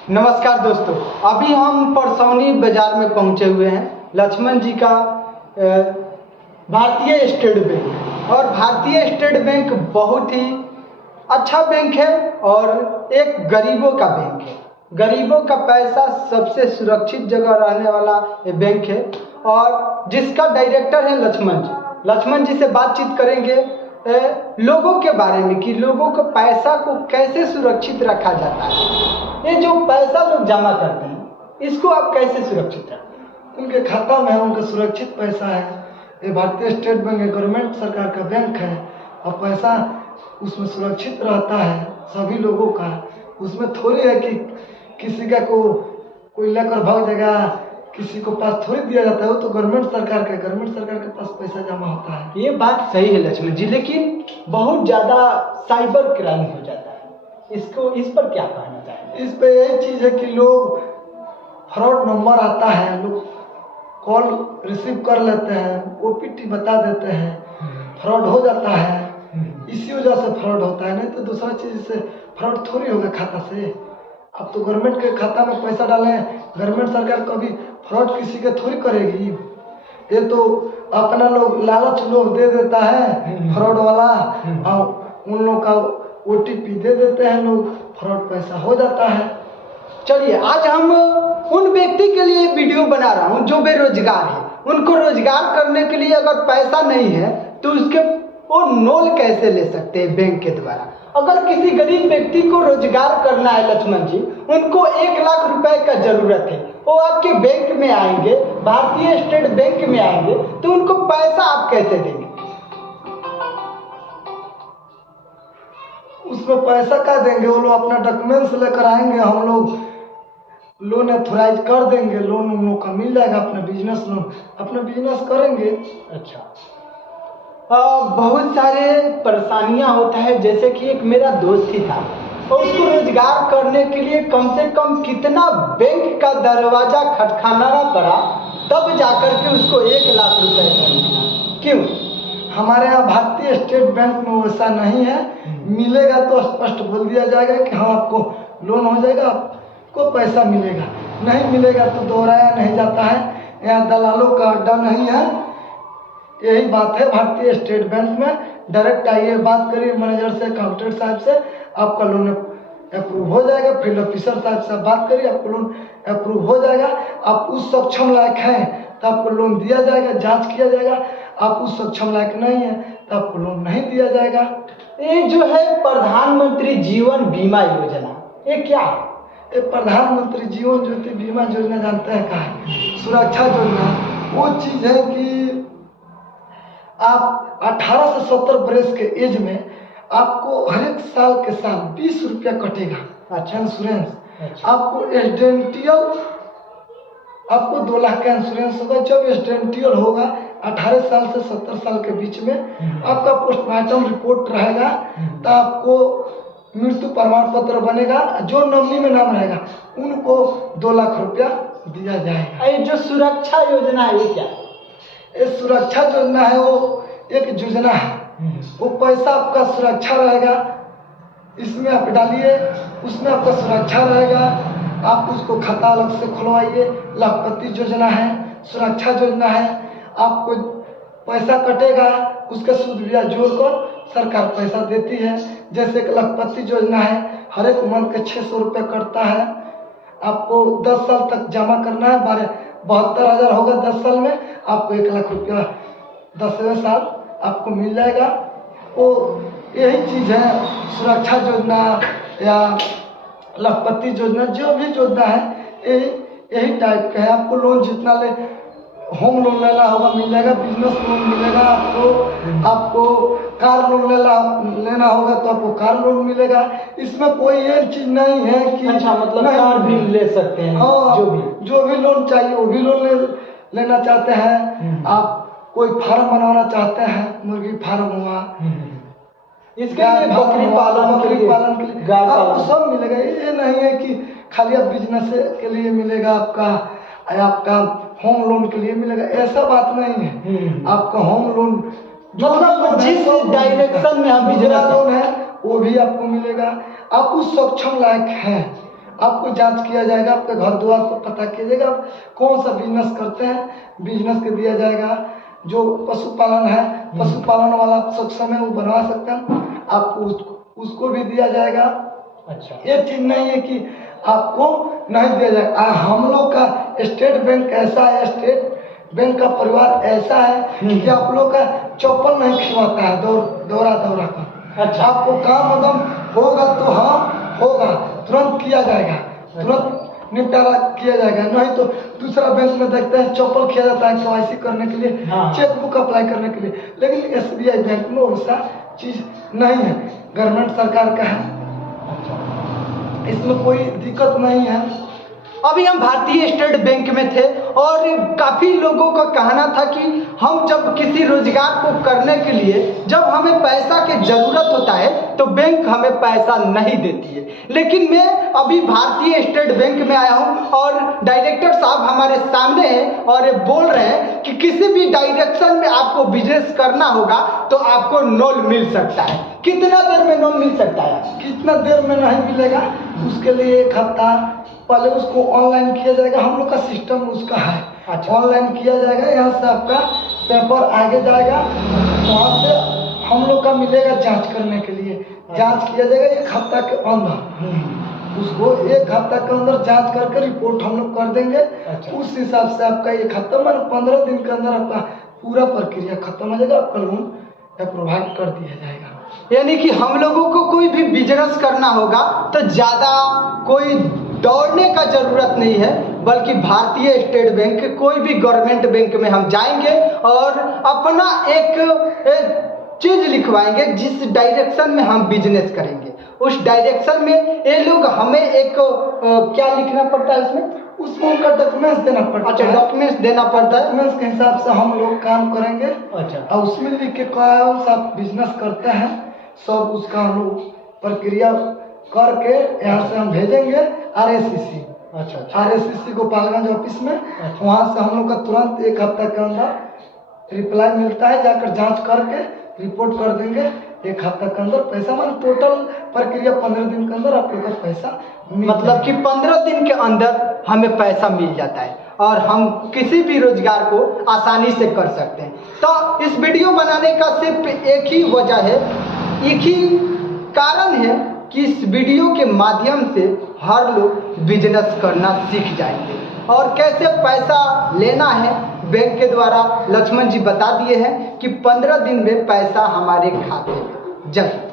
नमस्कार दोस्तों, अभी हम परसौनी बाजार में पहुंचे हुए हैं। लक्ष्मण जी का भारतीय स्टेट बैंक, और भारतीय स्टेट बैंक बहुत ही अच्छा बैंक है और एक गरीबों का बैंक है। गरीबों का पैसा सबसे सुरक्षित जगह रहने वाला ये बैंक है और जिसका डायरेक्टर है लक्ष्मण जी। लक्ष्मण जी से बातचीत करेंगे लोगों के बारे में कि लोगों को पैसा को कैसे सुरक्षित रखा जाता है। ये जो पैसा लोग जमा करते हैं इसको आप कैसे सुरक्षित रखते हैं? उनके खाता में है, उनका सुरक्षित पैसा है। ये भारतीय स्टेट बैंक है, गवर्नमेंट सरकार का बैंक है और पैसा उसमें सुरक्षित रहता है सभी लोगों का। उसमें थोड़ी है कि किसी का कोई लेकर भाग जाएगा, किसी को पास थोड़ी दिया जाता है। वो तो गवर्नमेंट सरकार के पास पैसा जमा होता है। ये बात सही है लक्ष्मण जी, लेकिन बहुत ज़्यादा साइबर क्राइम हो जाता है। इस पर क्या कहना चाहेंगे? इस पे यही चीज़ है कि लोग फ्रॉड नंबर आता है, लोग कॉल रिसीव कर लेते हैं, OPT बता देते हैं, फ्रॉड हो जाता है। इसी वजह से फ्रॉड होता है, नहीं तो दूसरा चीज़ से फ्रॉड थोड़ी होगा खाता से। अब तो गवर्नमेंट के खाता में पैसा डालें, गवर्नमेंट सरकार कभी फ्रॉड किसी के थोड़ी करेगी। ये तो अपना लोग लालच लोग दे देता है फ्रॉड वाला, और उन लोग का OTP दे देते हैं लोग, फ्रॉड पैसा हो जाता है। चलिए, आज हम उन व्यक्ति के लिए वीडियो बना रहा हूं जो बेरोजगार है। उनको रोजगार करने के लिए अगर पैसा नहीं है तो वो लोन कैसे ले सकते हैं बैंक के द्वारा। अगर किसी गरीब व्यक्ति को रोजगार करना है लक्ष्मण जी, उनको 1 लाख रुपए का जरूरत है, वो आपके बैंक में आएंगे, भारतीय स्टेट बैंक में आएंगे, तो उनको पैसा आप कैसे देंगे? उसमें पैसा क्या देंगे? वो लोग अपना डॉक्यूमेंट्स लेकर आएंगे, हम लोग लोन ऑथराइज कर देंगे, लोन उन लोग का मिल जाएगा। अपना बिजनेस लोन, अपना बिजनेस करेंगे। अच्छा, बहुत सारे परेशानियां होता है। जैसे कि एक मेरा दोस्त ही था और उसको रोजगार करने के लिए कम से कम कितना बैंक का दरवाजा खटखटाना पड़ा, तब जाकर के उसको 1 लाख रुपए का मिला। क्यों? हमारे यहाँ भारतीय स्टेट बैंक में वैसा नहीं है। मिलेगा तो स्पष्ट बोल दिया जाएगा कि हाँ आपको लोन हो जाएगा, आपको पैसा मिलेगा। नहीं मिलेगा तो दोहराया नहीं जाता है। यहाँ दलालों का अड्डा नहीं है। यही बात है भारतीय स्टेट बैंक में। डायरेक्ट आइए, बात करिए मैनेजर से, अकाउंटेंट साहब से, आपका लोन अप्रूव हो जाएगा। फील्ड ऑफिसर साहब से बात करिए, आपको लोन अप्रूव हो जाएगा। आप उस सक्षम लायक हैं तो आपको लोन दिया जाएगा, जांच किया जाएगा। आप उस सक्षम लायक नहीं है तो आपको लोन नहीं दिया जाएगा। ये जो है प्रधानमंत्री जीवन बीमा योजना, ये क्या है? ये प्रधानमंत्री जीवन ज्योति बीमा योजना जानते हैं क्या है? सुरक्षा योजना वो चीज़ है कि आप 18 से 70 बरस के एज में आपको हर एक साल के साल 20 रुपया कटेगा। अच्छा, इंश्योरेंस। आपको एक्सीडेंटियल, आपको 2 लाख का इंश्योरेंस होगा। जब एक्सीडेंटियल होगा 18 साल से 70 साल के बीच में, आपका पोस्टमार्टम रिपोर्ट रहेगा तो आपको मृत्यु प्रमाण पत्र बनेगा। जो नॉमिनी में नाम रहेगा उनको 2 लाख रुपया दिया जाएगा। ये जो सुरक्षा योजना है ये क्या है? ये सुरक्षा योजना है, वो एक योजना है। वो पैसा आपका सुरक्षा रहेगा, इसमें आप डालिए, उसमें आपका सुरक्षा रहेगा। आप उसको खाता अलग से खुलवाइए। लाखपति योजना है, सुरक्षा योजना है। आपको पैसा कटेगा, उसका सूद ब्याज जोड़कर सरकार पैसा देती है। जैसे कि लाखपति योजना है, हर एक मंथ के 600 रुपये कटता है। आपको 10 साल तक जमा करना है। 72,000 होगा 10 साल में, आपको 1 लाख रुपया 10वें साल आपको मिल जाएगा। वो यही चीज़ है सुरक्षा योजना या लाखपति योजना। जो भी योजना है यही टाइप का है। आपको लोन जितना ले, होम लोन लेना होगा मिल जाएगा, बिजनेस लोन मिलेगा आपको कार लोन लेना होगा तो आपको कार लोन मिलेगा। इसमें कोई ये चीज़ नहीं है कि अच्छा, मतलब कार भी ले सकते हैं। हाँ, जो भी लोन चाहिए वो भी लोन लेना चाहते हैं। आप कोई फार्म बनवाना चाहते हैं, मुर्गी फार्म हुआ, इसके लिए बकरी पालन के लिए गाय आपको सब मिलेगा। ये नहीं है कि खाली आप बिजनेस के लिए मिलेगा, आपका होम लोन के लिए मिलेगा, ऐसा बात नहीं है। आपका होम लोन मतलब जिस डायरेक्शन में हम बिजनेस लोन है वो भी आपको मिलेगा। आप उस सक्षम लायक हैं, आपको जांच किया जाएगा, आपके घर द्वार को पता किया जाएगा, आप कौन सा बिजनेस करते हैं, बिजनेस के दिया जाएगा। जो पशुपालन है, पशुपालन वाला आप सक्षम है वो बनवा सकते हैं, आपको उसको भी दिया जाएगा। अच्छा, ये चीज नहीं है कि आपको नहीं दिया जाएगा। हम लोग का स्टेट बैंक ऐसा है, स्टेट बैंक का परिवार ऐसा है कि आप लोग का चप्पल नहीं खिलवाता है दौरा कर। अच्छा, आपको काम एकदम होगा तो हाँ होगा, तुरंत किया जाएगा, तुरंत निपटारा किया जाएगा। नहीं तो दूसरा बैंक में देखते हैं चप्पल किया जाता है KYC करने के लिए, चेकबुक अप्लाई करने के लिए, लेकिन SBI बैंक में वैसा चीज नहीं है, गवर्नमेंट सरकार का है, इसमें कोई दिक्कत नहीं है। अभी हम भारतीय स्टेट बैंक में थे और काफ़ी लोगों का कहना था कि हम जब किसी रोजगार को करने के लिए जब हमें पैसा की ज़रूरत होता है तो बैंक हमें पैसा नहीं देती है। लेकिन मैं अभी भारतीय स्टेट बैंक में आया हूं और डायरेक्टर साहब हमारे सामने हैं और ये बोल रहे हैं कि किसी भी डायरेक्शन में आपको बिजनेस करना होगा तो आपको लोन मिल सकता है। कितना देर में लोन मिल सकता है? कितना देर में नहीं मिलेगा, उसके लिए 1 हफ्ता पहले उसको ऑनलाइन किया जाएगा। हम लोग का सिस्टम उसका है, अच्छा, ऑनलाइन किया जाएगा। यहाँ से आपका पेपर आगे जाएगा, वहाँ से हम लोग का मिलेगा जांच करने के लिए, जांच किया जाएगा 1 हफ्ता के अंदर। उसको 1 हफ्ता के अंदर जांच करके रिपोर्ट हम लोग कर देंगे। अच्छा, उस हिसाब से आपका 1 हफ्ता मान 15 दिन के अंदर आपका पूरा प्रक्रिया खत्म हो जाएगा, आपका लोन प्रोवाइड कर दिया जाएगा। यानी कि हम लोगों को कोई भी बिजनेस करना होगा तो ज़्यादा कोई दौड़ने का ज़रूरत नहीं है, बल्कि भारतीय स्टेट बैंक कोई भी गवर्नमेंट बैंक में हम जाएंगे और अपना एक चीज़ लिखवाएंगे जिस डायरेक्शन में हम बिजनेस करेंगे। उस डायरेक्शन में ये लोग हमें एक क्या लिखना पड़ता है उसमें उनका डॉक्यूमेंट्स देना पड़ता है। अच्छा, डॉक्यूमेंट्स देना पड़ता है। डॉक्यूमेंट्स के हिसाब से हम लोग काम करेंगे। अच्छा, और उसमें लिख के कौन सा बिजनेस करते हैं सब उसका हम लोग प्रक्रिया करके यहाँ से हम भेजेंगे RSCC। अच्छा, RSCC गोपालगंज ऑफिस में, वहाँ से हम लोग का तुरंत 1 हफ्ता के अंदर रिप्लाई मिलता है, जाकर जांच करके रिपोर्ट कर देंगे। 1 हफ्ता के अंदर पैसा, मान टोटल प्रक्रिया 15 दिन के अंदर आप लोग का पैसा मतलब कि 15 दिन के अंदर हमें पैसा मिल जाता है और हम किसी भी रोजगार को आसानी से कर सकते हैं। तो इस वीडियो बनाने का सिर्फ एक ही वजह है, एक ही कारण है कि इस वीडियो के माध्यम से हर लोग बिजनेस करना सीख जाएंगे और कैसे पैसा लेना है बैंक के द्वारा लक्ष्मण जी बता दिए हैं कि 15 दिन में पैसा हमारे खाते में। जय हिंद।